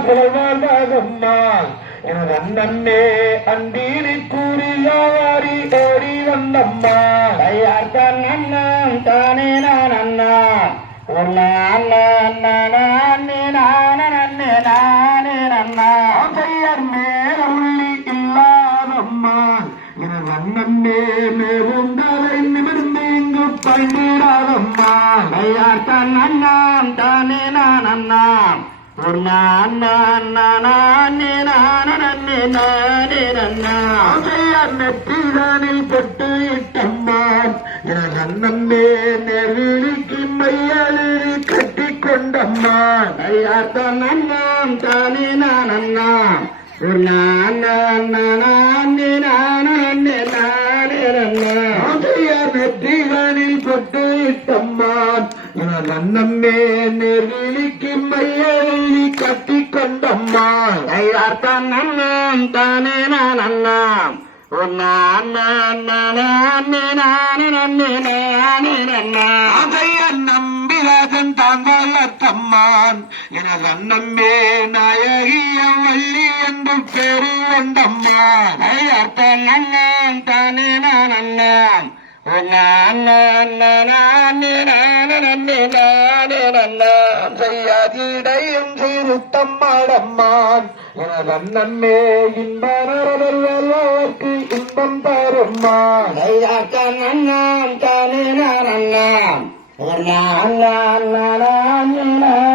புகழ்வாழ்வாகம்மா எனது அண்ணன்னே அந்தீரி கூறியாரி ஓடி வந்தம்மா. ஐயார் தான் அண்ணன் தானே நான் அண்ணா. உன்னை அண்ணா அண்ணா நானே நானே நன்னே நானே நன்னா பெயர் மேல உள்ளி இல்லாதம்மா. எனது அண்ணன்னே மேலுண்டலை நிமிர்ந்து இங்கு பண்டிடாதம்மா ஐயார் தான் அண்ணாம் தானே நான் அண்ணாம் நெற்றிதானில் பொட்டு இட்டம்மான் எனது அண்ணன்னே நெருளிக்கு மையலி கட்டி கொண்டம்மான் ஐயார் தான் அண்ணாம் தானே நான் அண்ணா ஒரு நான் நானே நானே அண்ணாம் நெற்றிதானில் பொட்டு இட்டம்மான் நன்னம்மே நெருளிக்கு மையெழுதி கட்டி கொண்டம்மான் ஐயார்த்தான் நன்னாம் தானே நான் அண்ணாம். நம்பிராஜன் தான் வல்லத்தம்மான் எனது அண்ணம்மே நாயகிய வள்ளி என்று பேரு ஐயார்த்தான் நன்னாம் தானே நான் அண்ணாம். செய்யாதீடையும் சிறுத்தம்மாடம்மான் எனது அண்ணன்மே இன்பம் தரும்மான் ஐயாத்தான் அண்ணாம் தானே நான் அண்ணாம் அண்ணா அண்ணா